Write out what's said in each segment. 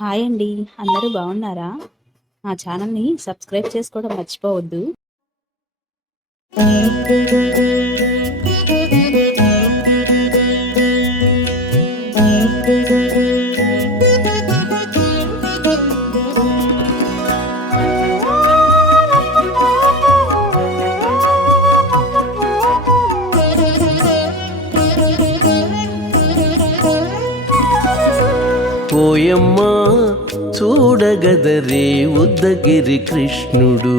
Hi అండి. అందరూ బాగున్నారా? మా ఛానల్‌ని సబ్స్క్రైబ్ చేసుకోవడం మర్చిపోవద్దు. ఓయమ్మా చూడగదరే ఉద్దగిరి కృష్ణుడు.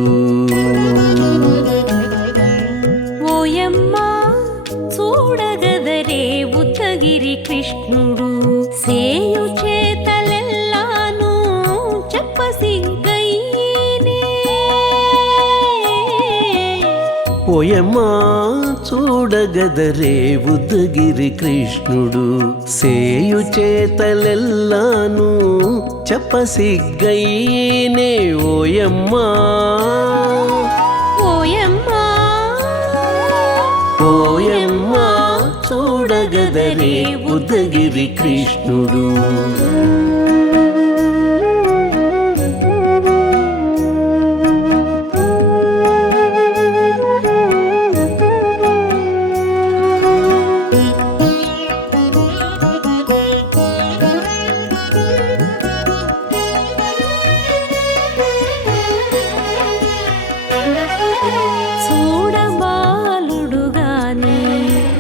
ఓయమ్మా చూడగదరే ఉద్దగిరి కృష్ణుడు. సేయు చేతలెల్లాను చెప్పసిగ్గయ్యేనే. ఓయమ్మా చూడగదరే ఉద్దగిరి కృష్ణుడు. సేయు చేతలెల్లాను చెప్పసిగ్గయ్యేనే. ఓయమ్మా ఓయమ్మా ఓయమ్మా చూడగదరే ఉద్దగిరి కృష్ణుడు.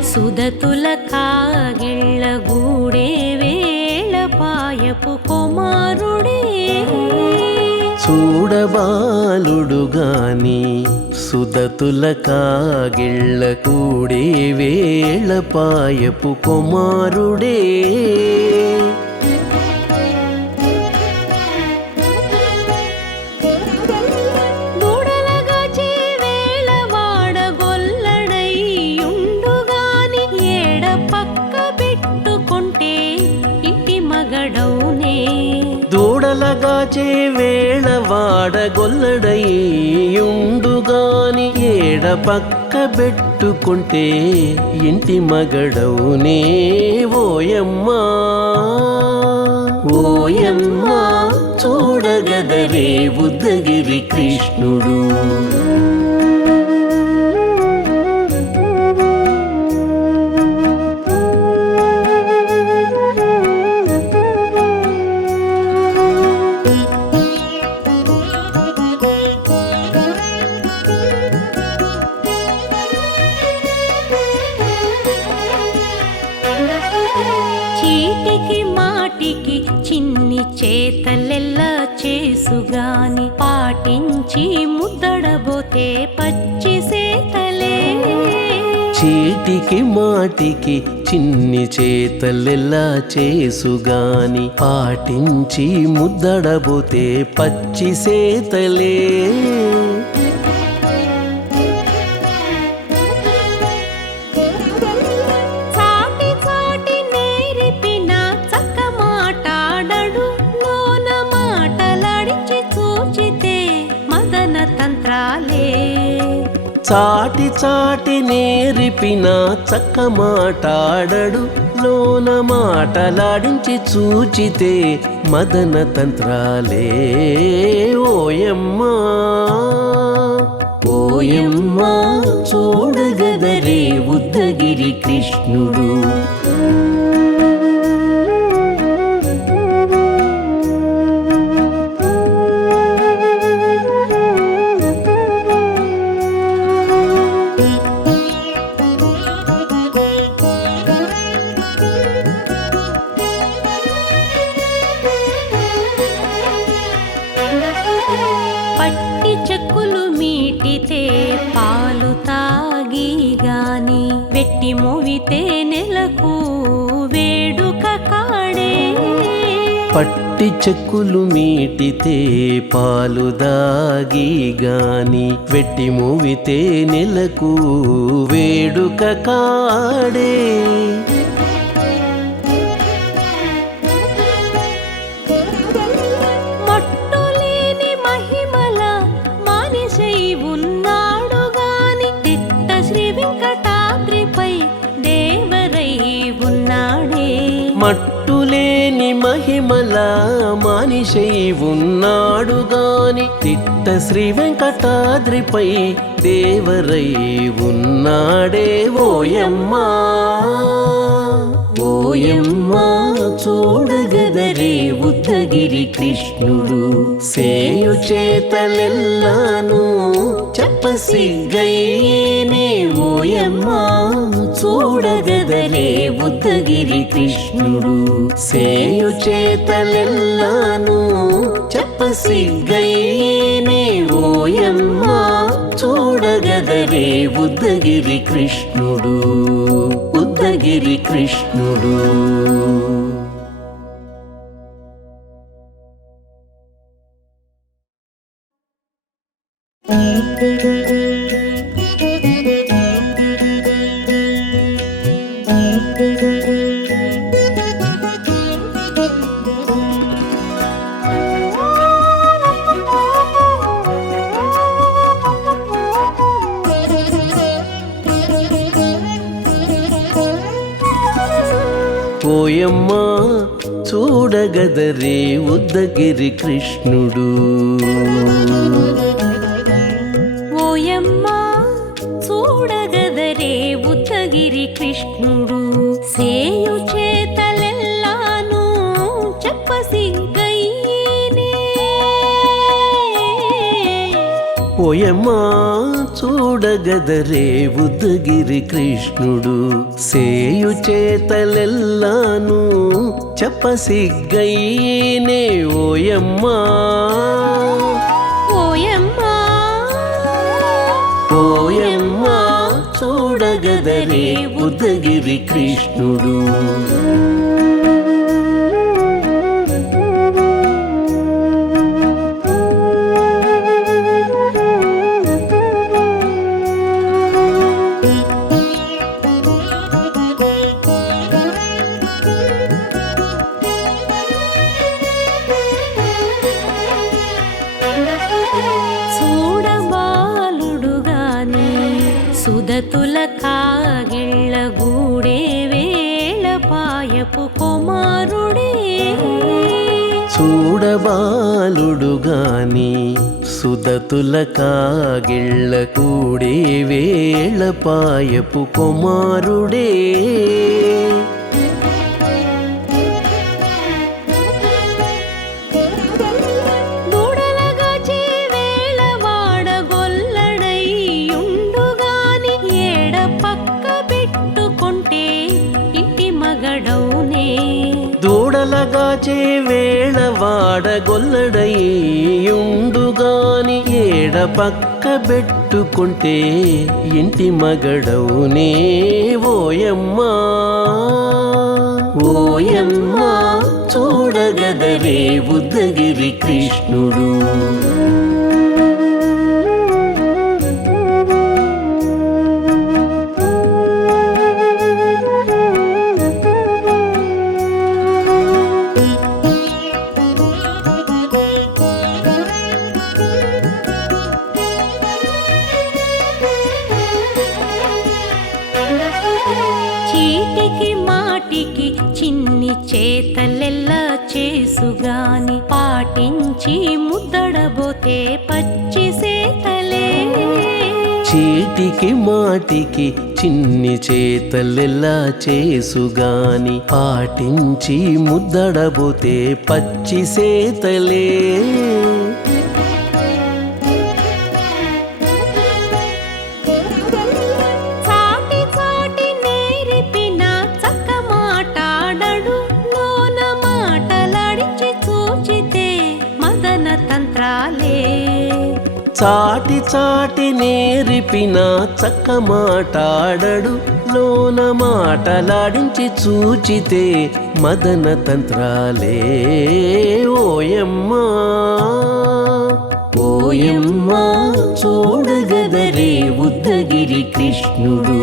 సుదతుల కాగిళ్ళ గూడే వేళ పాయపు కుమారుడే. చూడబాలుడు గాని సుదతుల కాగిళ్ళ కూడే వేళ పాయపు కుమారుడే. దూడలగాచే వేళ వాడగొల్లడయ్యుండుగాని ఏడ పక్క పెట్టుకుంటే ఇంటి మగడవునే. ఓయమ్మా ఓయమ్మా చూడగదరే ఉద్దగిరి కృష్ణుడు. చీటికి మాటికి చిన్ని చేతలెల్లా చేసుగాని పాటించి ముద్దడబోతే పచ్చి సేతలే. చీటికి మాటికి చిన్ని చేతలెల్లా చేసుగాని పాటించి ముద్దడబోతే పచ్చి సేతలే. చాటి చాటి నేర్పిన చక్క మాటాడడు లోన మాటలాడించి చూచితే మదన తంత్రాలే. ఓయమ్మా ఓయమ్మా చూడగదరే ఉద్దగిరి కృష్ణుడు. పట్టి చెక్కులు మీటితే పాలు తాగి గాని వెట్టి మోవితే నెలకు వేడుక కాడే. పట్టి చెక్కులు మీటితే పాలు దాగి గాని వెట్టి మోవితే నెలకు వేడుక కాడే. మట్టులేని మహిమల వల్ల మనిషై ఉన్నాడు గాని తిట్ట శ్రీ వెంకటాద్రిపై దేవరై ఉన్నాడే ఓయమ్మా ఓయమ్మా చూడగదరే ఉద్దగిరి కృష్ణుడు సేయు చేతలెల్లాను చెప్పసిగ్గయ్యేనే ఓయమ్మా చూడగదరే ఉద్దగిరి కృష్ణుడు సేయు చేతలెల్లాను చెప్పసిగ్గయ్యేనే ఓయమ్మా చూడగదరే ఉద్దగిరి కృష్ణుడు ఉద్దగిరి కృష్ణుడు. ఓయమ్మా చూడగదరే ఉద్దగిరి కృష్ణుడు ఓయమ్మా చూడగదరే ఉద్దగిరి కృష్ణుడు సేయు చేతలెల్లాను చెప్పసిగ్గయ్యేనే ఓయమ్మా చూడగదరే ఉద్దగిరి కృష్ణుడు సేయు చేతలెల్లాను చెప్పసిగ్గయ్యేనే ఓయమ్మా ఓయమ్మా ఓయమ్మా చూడగదరే ఉద్దగిరి కృష్ణుడు. సుదతుల కాగిళ్ళ గూడే వేళ పాయపు కుమారుడే చూడబాలుడు గాని సుదతుల కాగిళ్ళ కూడే వేళ పాయపు కుమారుడే దూడలగాచే వేళ వాడగొల్లడయ్యుండుగాని ఏడ పక్క పెట్టుకుంటే ఇంటి మగడవునే ఓయమ్మా ఓయమ్మా చూడగదరే ఉద్దగిరి కృష్ణుడు. చీటికి మాటికి చిన్ని చేతలెల్లా చేసుగాని పాటించి ముద్దడబోతే పచ్చి సేతలే చీటికి మాటికి చిన్ని చేతలెల్లా చేసుగాని పాటించి ముద్దడబోతే పచ్చి సేతలే చాటి చాటి నేర్పిన చక్క మాటాడడు లోన మాటలాడించి చూచితే మదన తంత్రాలే ఓయమ్మా ఓయమ్మా చూడగదరే ఉద్దగిరి కృష్ణుడు.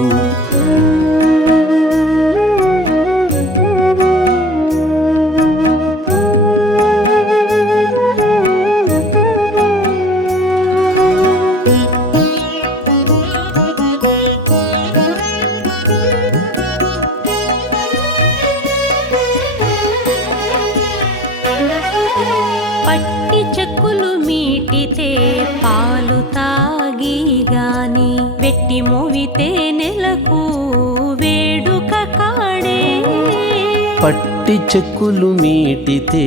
పట్టి చెక్కులు మీటితే పాలు తాగి గాని వెట్టి మోవితే నెలకు వేడుక కాడే. పట్టి చెక్కులు మీటితే